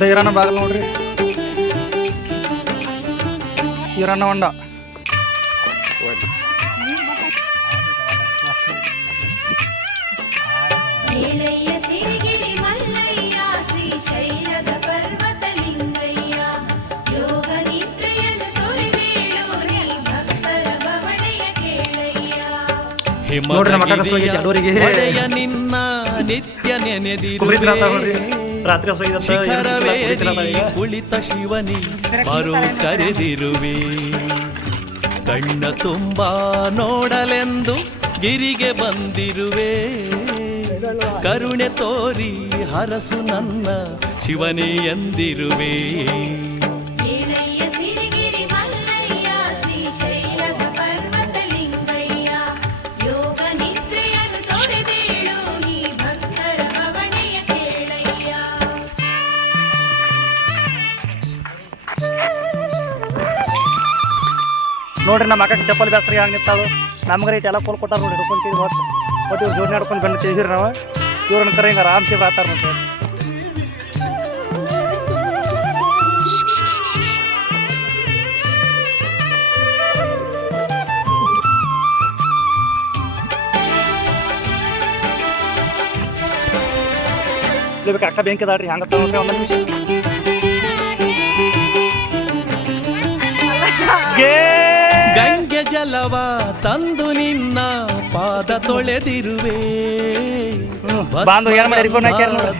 ಇದು ಈರಣ್ಣ ಬಾಗಿಲು ನೋಡ್ರಿ, ಈರಣ್ಣ ಹೊಂಡ. ನೋಡ್ರಿ ನಮ್ಮ ಅಕ್ಕ ಸೋಗೈತಿ ಅಡೋರಿಗೆ ನಿನ್ನ ನಿತ್ಯ ರಾತ್ರಿ ಕುಳಿತ ಶಿವನಿ ಬರು ಕರೆದಿರುವೆ, ಕಣ್ಣ ತುಂಬ ನೋಡಲೆಂದು ಗಿರಿಗೆ ಬಂದಿರುವೆ, ಕರುಣೆ ತೋರಿ ಹರಸು ನನ್ನ ಶಿವನೇ ಎಂದಿರುವೆ. ನೋಡ್ರಿ ನಮ್ಮ ಅಕ್ಕಕ್ಕೆ ಚಪ್ಪಲ್ ಬೇಸರಿ ಹಂಗೆ ನಿಂತದು, ನಮ್ಗೆ ರೈಟ್ ಎಲ್ಲ ಕೋಲ್ ಕೊಟ್ಟಾರ ನೋಡಿ, ಹಿಡ್ಕೊಂತೀವಿ ಮತ್ತು ಇವ್ರು ಜೋಡಿ ನಡ್ಕೊಂಡು ಬಂದು ತಿಳಿಸಿರಿ ನಾವು. ಇವ್ರನ್ನ ಕರೆ ಹಿಂಗೆ ಆರಾಮ್ಸಿ ಬರ್ತಾರ ನೋಡ್ರಿ. ಇರ್ಬೇಕು ಅಕ್ಕ ಬೆಂಕಿ ಅದಾಳ್ರಿ, ಹಂಗೆ ತಗೊಂಡ್ರಿ ಒಂದು ನಿಮಿಷ. ಗಂಗೆ ಜಲವ ತಂದು ನಿನ್ನ ಪಾದ ತೊಳೆದಿರುವೆ,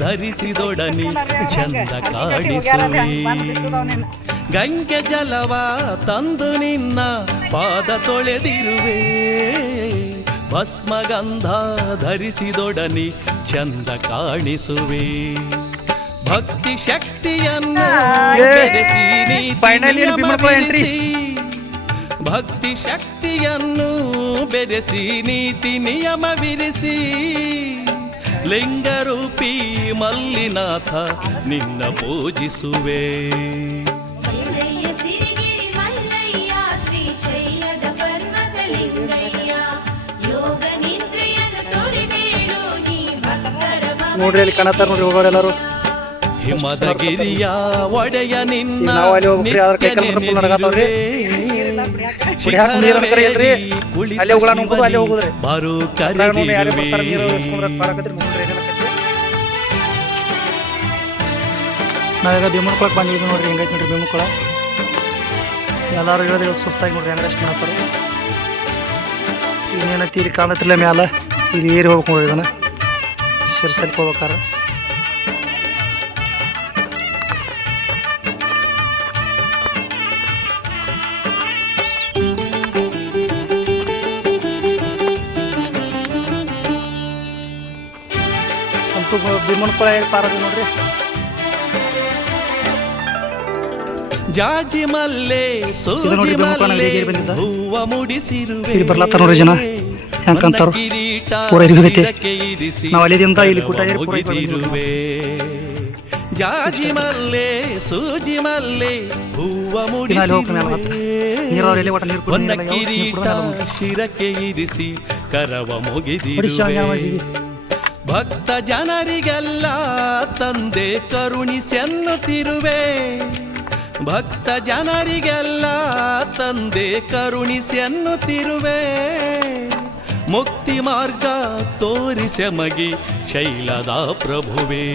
ಧರಿಸಿದೊಡನೆ ಚಂದ ಕಾಣಿಸುವೆ. ಗಂಗೆ ಜಲವ ತಂದು ನಿನ್ನ ಪಾದ ತೊಳೆದಿರುವೆ, ಭಸ್ಮಗಂಧ ಧರಿಸಿದೊಡನೆ ಚಂದ ಕಾಣಿಸುವೆ. ಭಕ್ತಿ ಶಕ್ತಿಯನ್ನು ಬೆರೆಸಿ ಭಕ್ತಿ ಶಕ್ತಿಯನ್ನು ಬೆರೆಸಿ ನೀತಿ ನಿಯಮ ವಿರಿಸಿ, ಲಿಂಗರೂಪಿ ಮಲ್ಲಿನಾಥ ನಿನ್ನ ಪೂಜಿಸುವೆ. ನೋಡ್ರಿ ಅಲ್ಲಿ ಕಾಣತ್ತಾರ ನೋಡ್ರಿ ಹೋಗೋರೆಲ್ಲರೂ. ಹಿಮದಗಿರಿಯ ಒಡೆಯ ನಿನ್ನ ಬಾರು ಕರೆದಿರುವೆ. ನಾವೀಗ ಭೀಮನ್ಕೊಳಕ್ಕೆ ಬಂದಿದ್ದೀವಿ ನೋಡ್ರಿ, ಹೆಂಗೈತೆ ನೋಡ್ರಿ ಭೀಮನ್ಕೊಳ. ಎಲ್ಲರೂ ಹೇಳೋದಿಲ್ಲ ಸುಸ್ತಾಗಿ ನೋಡ್ರಿ ಹೆಂಗೆ ಎಷ್ಟು ಮಾಡ್ತಾರೆ. ಇನ್ನೇನೈತಿ ಇಲ್ಲಿ ಕಾಣತ್ತಿಲ್ಲ ಮ್ಯಾಲ, ಇಲ್ಲಿ ಏರಿ ಹೋಗ್ಬೇಕು ನೋಡ್ರಿ ಇದನ್ನು ಶಿರ್ಸಲ್ಕ್ ಹೋಗ್ಬೇಕಾರ. ಭೀಮನ್ಕೊಳ ಹೇಗೆ ಪಾರದಿ ನೋಡ್ರಿ. ಜಾಜಿ ಮಲ್ಲೆ ಸೂಜಿ ಮಲ್ಲೆ ಹೂವ ಮುಡಿಸಿರುವೆ, ಬರ್ಲಾತಾರ ನೋಡ್ರಿ ಜನ ಹೆಂಕಂತಾರು ಪೂರ ಇರುಗೈತೆ. ನಾವು ಅಲ್ಲಿದಿಂದ ಇಲ್ಲಿ ಕೂಟ ಮುಗಿದಿರುವೆ. ಜಾಜಿ ಮಲ್ಲೆ ಸೂಜಿ ಮಲ್ಲೆ ಹೂವ ಮುಡಿಸಿರುವೆ, ಹೊನ್ನ ಕಿರೀಟ ಶಿರಕ್ಕೆ ಇರಿಸಿ ಕರವ ಮುಗಿದಿರುವೆ. ಭಕ್ತ ಜನರಿಗೆಲ್ಲ ತಂದೆ ಕರುಣಿಸೆನ್ನುತ್ತಿರುವೆ, ಭಕ್ತ ಜನರಿಗೆಲ್ಲ ತಂದೆ ಕರುಣಿಸೆನ್ನುತ್ತಿರುವೆ. ಮುಕ್ತಿ ಮಾರ್ಗ ತೋರಿಸೆ ಮಗಿ ಶೈಲದ ಪ್ರಭುವೇ.